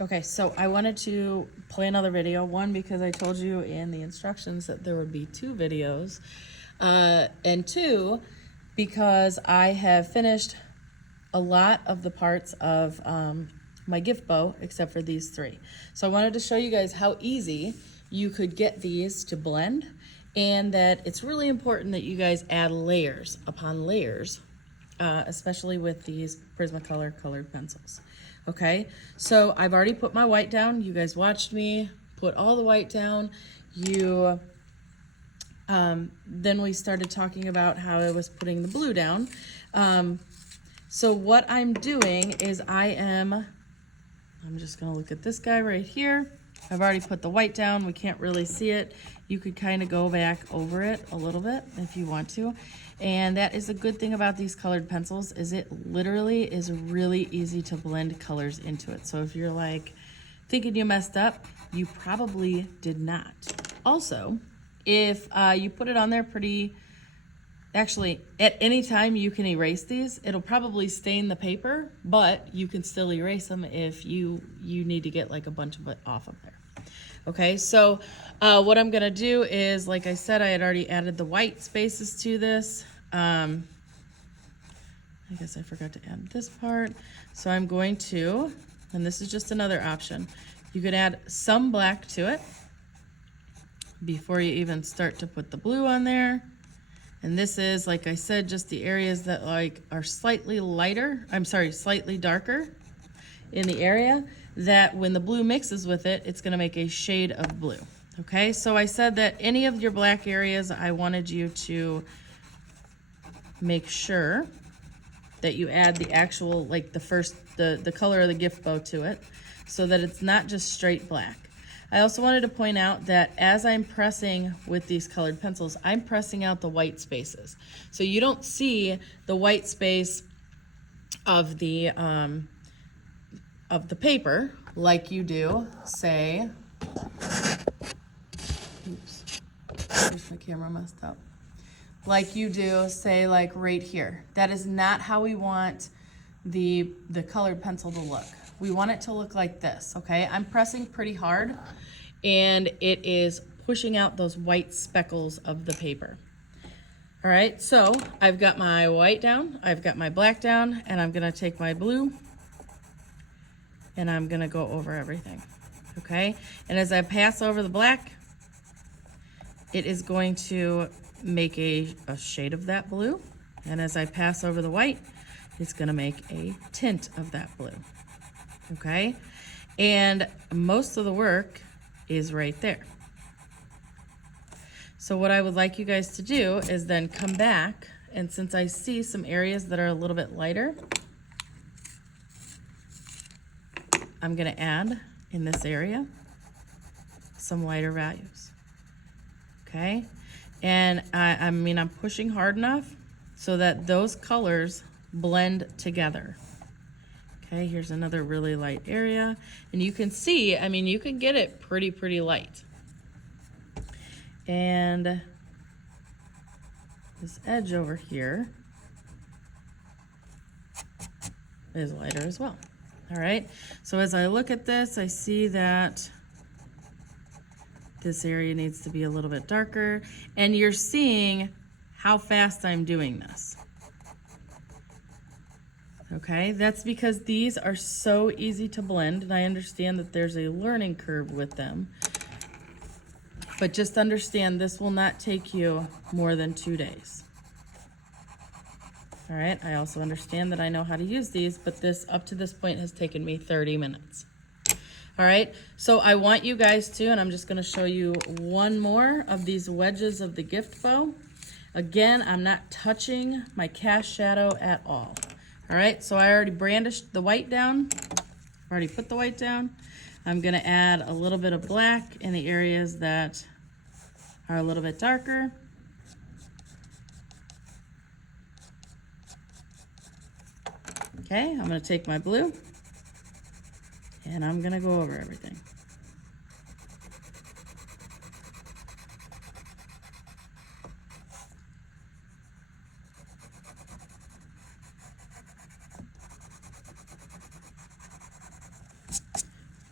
Okay, so I wanted to play another video. One, because I told you in the instructions that there would be 2 videos. And 2, because I have finished a lot of the parts of my gift bow, except for these 3. So I wanted to show you guys how easy you could get these to blend, and that it's really important that you guys add layers upon layers, especially with these Prismacolor colored pencils. Okay, so I've already put my white down. You guys watched me put all the white down. Then we started talking about how I was putting the blue down. So what I'm doing is I'm just gonna look at this guy right here. I've already put the white down. We can't really see it. You could kind of go back over it a little bit if you want to. And that is the good thing about these colored pencils, is it literally is really easy to blend colors into it. So if you're like thinking you messed up, you probably did not. Also, if you put it on there actually, at any time you can erase these. It'll probably stain the paper, but you can still erase them if you need to get like a bunch of it off of there. Okay, so what I'm gonna do is, like I said, I had already added the white spaces to this. I guess I forgot to add this part. So I'm going to, and this is just another option, you could add some black to it before you even start to put the blue on there. And this is, like I said, just the areas that like are slightly darker in the area, that when the blue mixes with it, it's gonna make a shade of blue. Okay, so I said that any of your black areas, I wanted you to make sure that you add the actual, like the color of the gift bow to it, so that it's not just straight black. I also wanted to point out that as I'm pressing with these colored pencils, I'm pressing out the white spaces. So you don't see the white space of the paper like you do, say, oops, here's my camera messed up. Like you do, say, like right here. That is not how we want the colored pencil to look. We want it to look like this, okay? I'm pressing pretty hard, and it is pushing out those white speckles of the paper. All right, so I've got my white down, I've got my black down, and I'm gonna take my blue, and I'm gonna go over everything, okay? And as I pass over the black, it is going to make a shade of that blue. And as I pass over the white, it's gonna make a tint of that blue, okay? And most of the work is right there. So what I would like you guys to do is then come back, and since I see some areas that are a little bit lighter, I'm gonna add in this area some lighter values, okay? And I mean, I'm pushing hard enough so that those colors blend together. Okay, here's another really light area. And you can see, I mean, you can get it pretty light. And this edge over here is lighter as well. All right, so as I look at this, I see that this area needs to be a little bit darker, and you're seeing how fast I'm doing this. Okay, that's because these are so easy to blend, and I understand that there's a learning curve with them. But just understand, this will not take you more than 2 days. All right, I also understand that I know how to use these, but this, up to this point, has taken me 30 minutes. All right, so I want you guys to, and I'm just gonna show you one more of these wedges of the gift bow. Again, I'm not touching my cast shadow at all. All right, so I already brandished the white down, already put the white down. I'm gonna add a little bit of black in the areas that are a little bit darker. Okay, I'm gonna take my blue, and I'm gonna go over everything.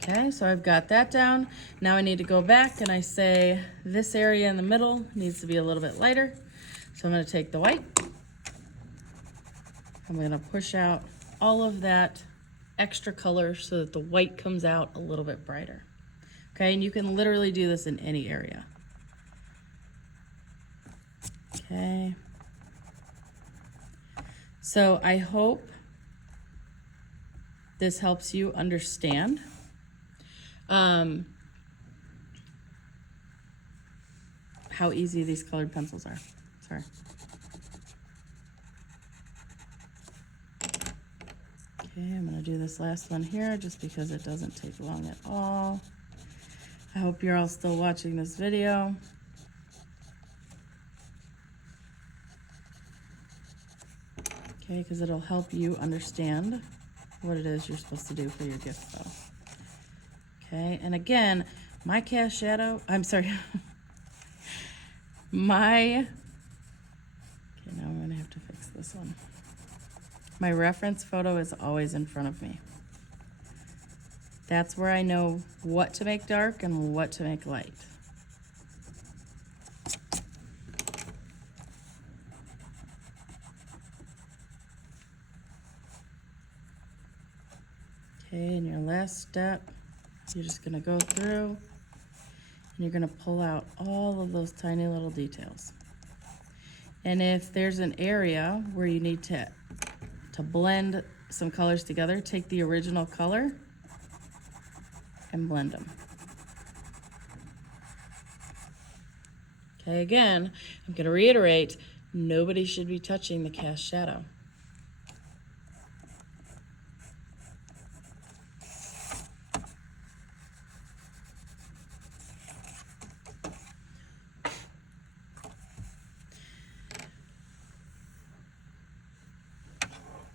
Okay, so I've got that down. Now I need to go back and I say this area in the middle needs to be a little bit lighter. So I'm going to take the white. I'm going to push out all of that extra color so that the white comes out a little bit brighter. Okay, and you can literally do this in any area. Okay. So I hope this helps you understand. How easy these colored pencils are. Sorry. Okay, I'm gonna do this last one here just because it doesn't take long at all. I hope you're all still watching this video. Okay, because it'll help you understand what it is you're supposed to do for your gift though. Okay, and again, my cast shadow, I'm sorry, okay, now I'm gonna have to fix this one. My reference photo is always in front of me. That's where I know what to make dark and what to make light. Okay, and your last step, you're just gonna go through and you're gonna pull out all of those tiny little details. And if there's an area where you need to blend some colors together, take the original color and blend them. Okay, again, I'm gonna reiterate, nobody should be touching the cast shadow.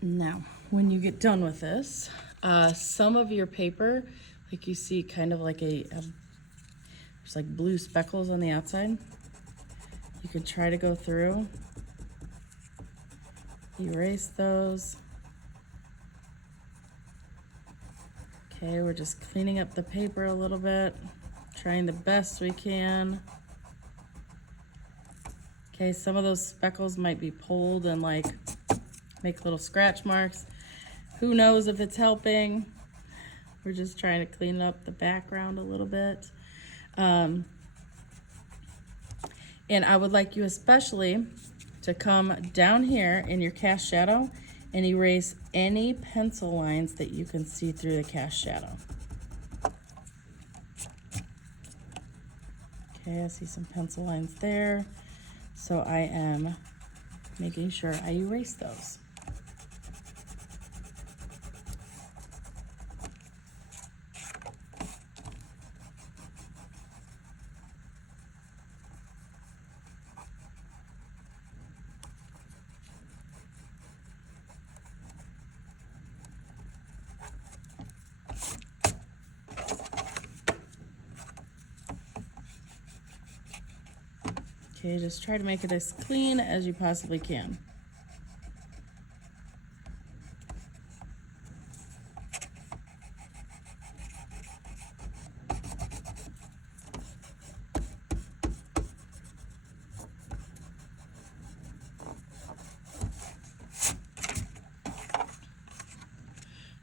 Now, when you get done with this, some of your paper, like you see kind of like there's like blue speckles on the outside. You could try to go through, erase those. Okay, we're just cleaning up the paper a little bit, trying the best we can. Okay, some of those speckles might be pulled and like make little scratch marks. Who knows if it's helping? We're just trying to clean up the background a little bit. And I would like you especially to come down here in your cast shadow and erase any pencil lines that you can see through the cast shadow. Okay, I see some pencil lines there. So I am making sure I erase those. Okay, just try to make it as clean as you possibly can.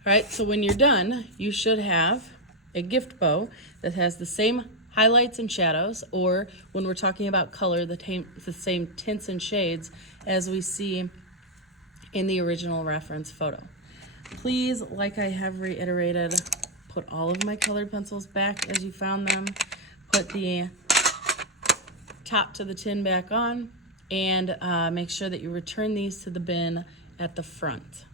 All right, so when you're done, you should have a gift bow that has the same highlights and shadows, or when we're talking about color, the same tints and shades as we see in the original reference photo. Please, like I have reiterated, put all of my colored pencils back as you found them, put the top to the tin back on, and make sure that you return these to the bin at the front.